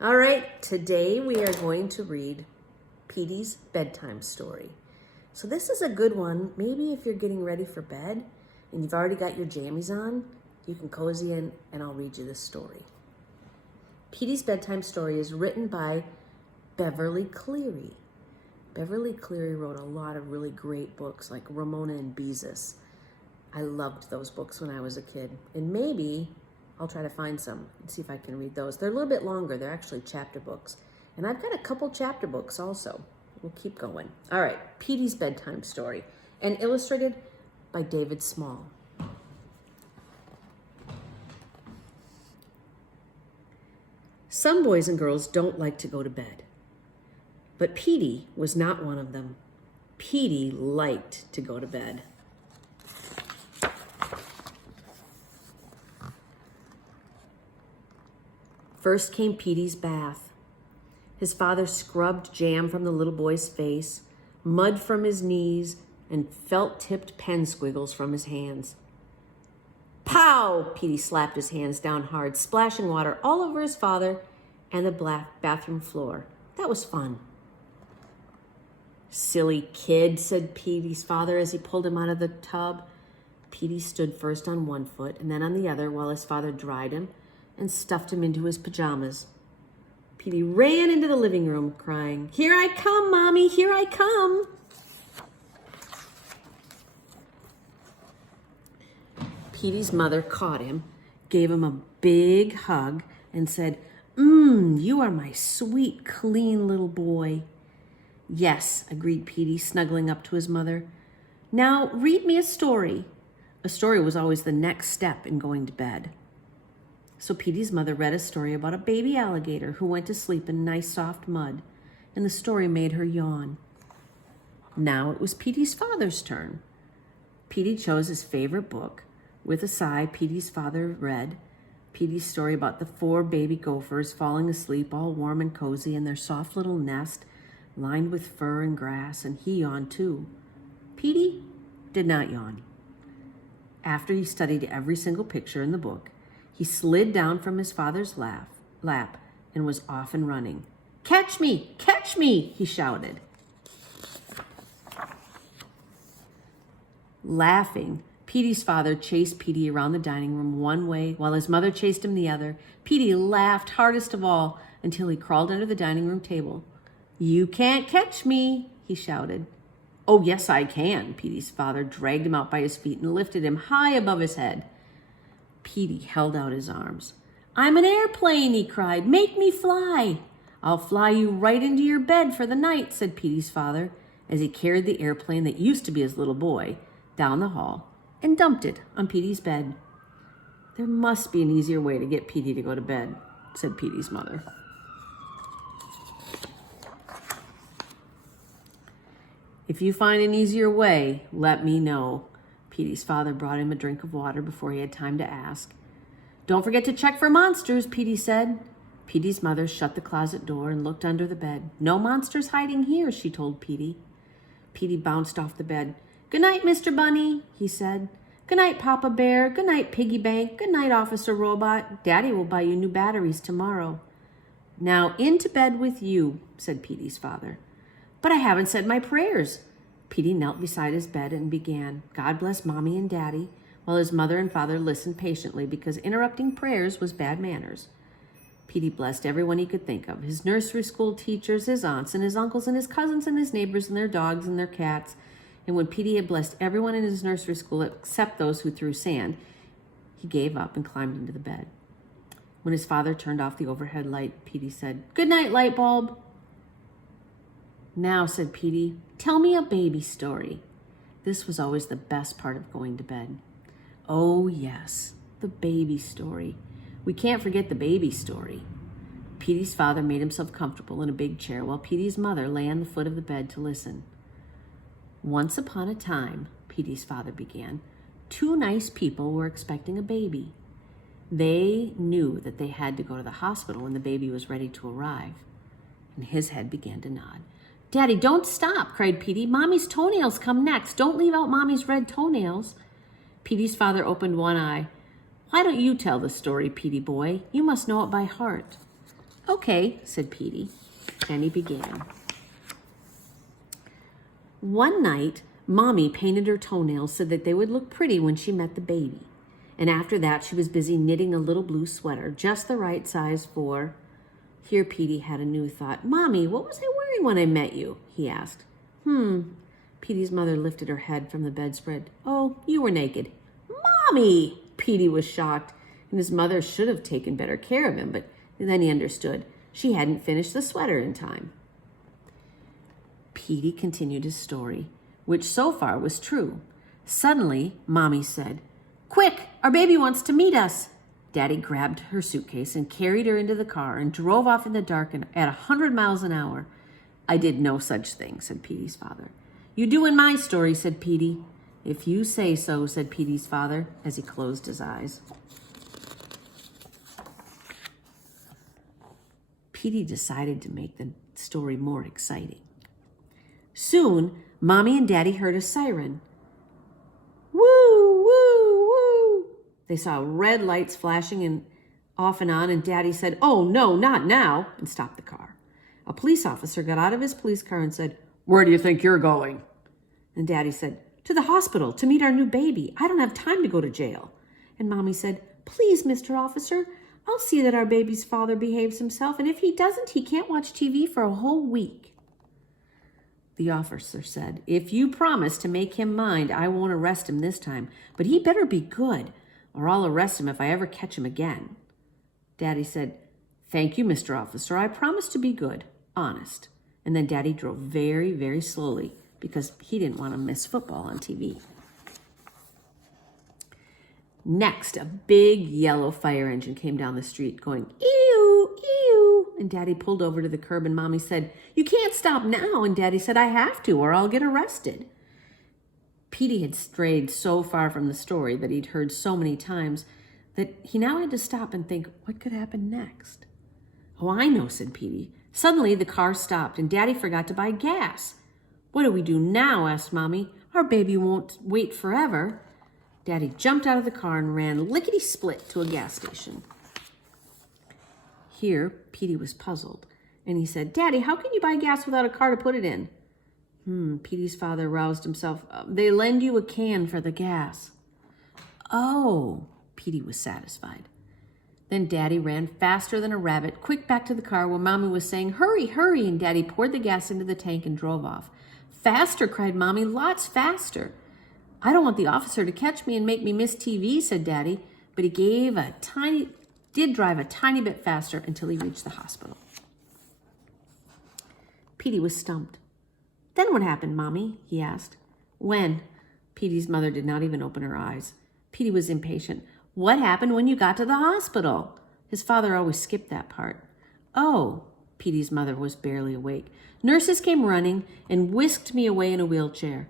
All right, today we are going to read Petey's bedtime story. So this is a good one. Maybe if you're getting ready for bed and you've already got your jammies on, you can cozy in and I'll read you this story. Petey's bedtime story is written by Beverly Cleary. Beverly Cleary wrote a lot of really great books like Ramona and Beezus. I loved those books when I was a kid. And maybe I'll try to find some and see if I can read those. They're a little bit longer. They're actually chapter books. And I've got a couple chapter books also. We'll keep going. All right, Petey's bedtime story, and illustrated by David Small. Some boys and girls don't like to go to bed. But Petey was not one of them. Petey liked to go to bed. First came Petey's bath. His father scrubbed jam from the little boy's face, mud from his knees, and felt-tipped pen squiggles from his hands. Pow! Petey slapped his hands down hard, splashing water all over his father and the bathroom floor. That was fun. Silly kid, said Petey's father as he pulled him out of the tub. Petey stood first on one foot and then on the other while his father dried him and stuffed him into his pajamas. Petey ran into the living room crying, "Here I come, Mommy, here I come." Petey's mother caught him, gave him a big hug, and said, You are my sweet, clean little boy." "Yes," agreed Petey, snuggling up to his mother. "Now read me a story." A story was always the next step in going to bed. So Petey's mother read a story about a baby alligator who went to sleep in nice soft mud, and the story made her yawn. Now it was Petey's father's turn. Petey chose his favorite book. With a sigh, Petey's father read Petey's story about the 4 baby gophers falling asleep all warm and cozy in their soft little nest lined with fur and grass, and he yawned too. Petey did not yawn. After he studied every single picture in the book, he slid down from his father's lap and was off and running. Catch me! Catch me!" he shouted. Laughing, Petey's father chased Petey around the dining room one way while his mother chased him the other. Petey laughed hardest of all until he crawled under the dining room table. "You can't catch me!" he shouted. "Oh, yes, I can." Petey's father dragged him out by his feet and lifted him high above his head. Petey held out his arms. "I'm an airplane," he cried. "Make me fly." "I'll fly you right into your bed for the night," said Petey's father, as he carried the airplane that used to be his little boy down the hall and dumped it on Petey's bed. "There must be an easier way to get Petey to go to bed," said Petey's mother. "If you find an easier way, let me know." Petey's father brought him a drink of water before he had time to ask. "Don't forget to check for monsters," Petey said. Petey's mother shut the closet door and looked under the bed. "No monsters hiding here," she told Petey. Petey bounced off the bed. "Good night, Mr. Bunny," he said. "Good night, Papa Bear. Good night, Piggy Bank. Good night, Officer Robot. Daddy will buy you new batteries tomorrow." "Now into bed with you," said Petey's father. "But I haven't said my prayers." Petey knelt beside his bed and began, "God bless Mommy and Daddy," while his mother and father listened patiently because interrupting prayers was bad manners. Petey blessed everyone he could think of, his nursery school teachers, his aunts and his uncles and his cousins and his neighbors and their dogs and their cats. And when Petey had blessed everyone in his nursery school except those who threw sand, he gave up and climbed into the bed. When his father turned off the overhead light, Petey said, "Good night, light bulb." "Now," said Petey, "tell me a baby story." This was always the best part of going to bed. Oh, yes, the baby story. We can't forget the baby story. Petey's father made himself comfortable in a big chair while Petey's mother lay on the foot of the bed to listen. "Once upon a time," Petey's father began, "2 nice people were expecting a baby. They knew that they had to go to the hospital when the baby was ready to arrive." And his head began to nod. "Daddy, don't stop," cried Petey. "Mommy's toenails come next. Don't leave out Mommy's red toenails." Petey's father opened one eye. "Why don't you tell the story, Petey boy? You must know it by heart." Okay, said Petey, and he began. One night, Mommy painted her toenails so that they would look pretty when she met the baby. And after that, she was busy knitting a little blue sweater, just the right size for... Here Petey had a new thought. Mommy, what was I wearing when I met you? He asked. Petey's mother lifted her head from the bedspread. Oh, you were naked. Mommy! Petey was shocked, and his mother should have taken better care of him, but then he understood. She hadn't finished the sweater in time. Petey continued his story, which so far was true. Suddenly, Mommy said, Quick, our baby wants to meet us. Daddy grabbed her suitcase and carried her into the car and drove off in the dark at 100 miles an hour. I did no such thing, said Petey's father. You do in my story, said Petey. If you say so, said Petey's father as he closed his eyes. Petey decided to make the story more exciting. Soon, Mommy and Daddy heard a siren. Woo, woo, woo. They saw red lights flashing and off and on, and Daddy said, Oh, no, not now, and stopped the car. A police officer got out of his police car and said, Where do you think you're going? And Daddy said, To the hospital to meet our new baby. I don't have time to go to jail. And Mommy said, Please, Mr. Officer, I'll see that our baby's father behaves himself, and if he doesn't, he can't watch TV for a whole week. The officer said, If you promise to make him mind, I won't arrest him this time, but he better be good, or I'll arrest him if I ever catch him again. Daddy said, Thank you, Mr. Officer. I promise to be good, honest. And then Daddy drove very, very slowly because he didn't want to miss football on TV. Next, a big yellow fire engine came down the street going, Ew, ew. And Daddy pulled over to the curb and Mommy said, You can't stop now. And Daddy said, I have to or I'll get arrested. Petey had strayed so far from the story that he'd heard so many times that he now had to stop and think, what could happen next? Oh, I know, said Petey. Suddenly, the car stopped and Daddy forgot to buy gas. What do we do now? Asked Mommy. Our baby won't wait forever. Daddy jumped out of the car and ran lickety-split to a gas station. Here, Petey was puzzled, and he said, Daddy, how can you buy gas without a car to put it in? Petey's father roused himself. They lend you a can for the gas. Oh, Petey was satisfied. Then Daddy ran faster than a rabbit, quick back to the car where Mommy was saying, Hurry, hurry, and Daddy poured the gas into the tank and drove off. Faster, cried Mommy, lots faster. I don't want the officer to catch me and make me miss TV, said Daddy, but he did drive a tiny bit faster until he reached the hospital. Petey was stumped. Then what happened, Mommy? He asked. When? Petey's mother did not even open her eyes. Petey was impatient. What happened when you got to the hospital? His father always skipped that part. Oh, Petey's mother was barely awake. Nurses came running and whisked me away in a wheelchair.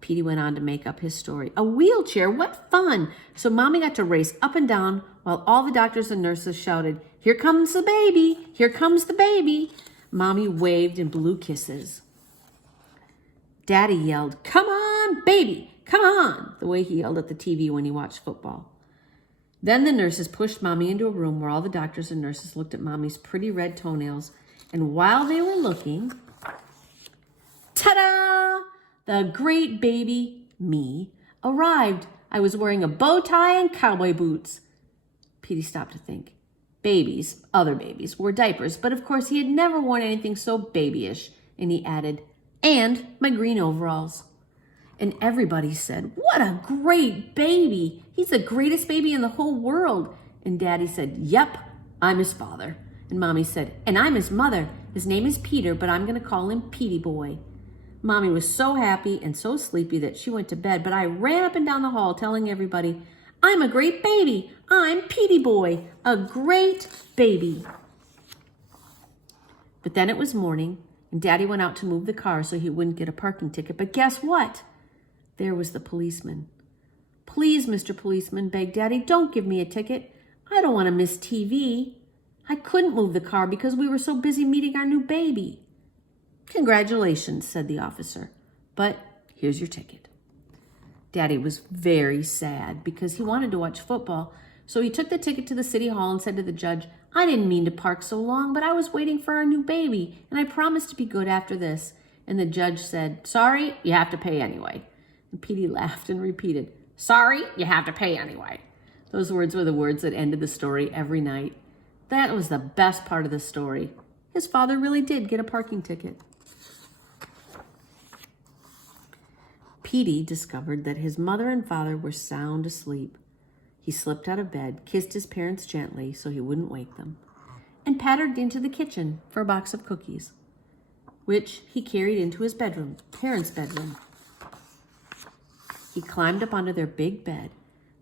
Petey went on to make up his story. A wheelchair? What fun! So Mommy got to race up and down while all the doctors and nurses shouted, Here comes the baby! Here comes the baby! Mommy waved and blew kisses. Daddy yelled, Come on, baby! Come on! The way he yelled at the TV when he watched football. Then the nurses pushed Mommy into a room where all the doctors and nurses looked at Mommy's pretty red toenails. And while they were looking, ta-da! The great baby, me, arrived. I was wearing a bow tie and cowboy boots. Petey stopped to think. Babies, other babies, wore diapers, but of course he had never worn anything so babyish. And he added, and my green overalls. And everybody said, What a great baby. He's the greatest baby in the whole world. And Daddy said, Yep, I'm his father. And Mommy said, And I'm his mother. His name is Peter, but I'm going to call him Petey Boy. Mommy was so happy and so sleepy that she went to bed, but I ran up and down the hall telling everybody, I'm a great baby. I'm Petey Boy, a great baby. But then it was morning, and Daddy went out to move the car so he wouldn't get a parking ticket. But guess what? There was the policeman. Please, Mr. Policeman, begged Daddy, don't give me a ticket. I don't want to miss TV. I couldn't move the car because we were so busy meeting our new baby. Congratulations, said the officer, but here's your ticket. Daddy was very sad because he wanted to watch football, so he took the ticket to the city hall and said to the judge, I didn't mean to park so long, but I was waiting for our new baby, and I promised to be good after this. And the judge said, sorry, you have to pay anyway. And Petey laughed and repeated, sorry, you have to pay anyway. Those words were the words that ended the story every night. That was the best part of the story. His father really did get a parking ticket. Petey discovered that his mother and father were sound asleep. He slipped out of bed, kissed his parents gently so he wouldn't wake them, and pattered into the kitchen for a box of cookies, which he carried into his parents' bedroom. He climbed up onto their big bed,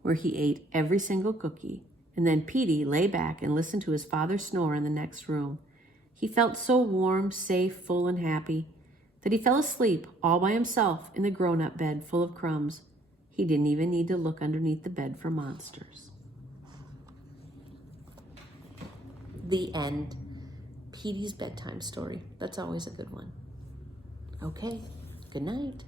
where he ate every single cookie, and then Petey lay back and listened to his father snore in the next room. He felt so warm, safe, full, and happy that he fell asleep all by himself in the grown-up bed full of crumbs. He didn't even need to look underneath the bed for monsters. The end. Petey's bedtime story. That's always a good one. Okay, good night.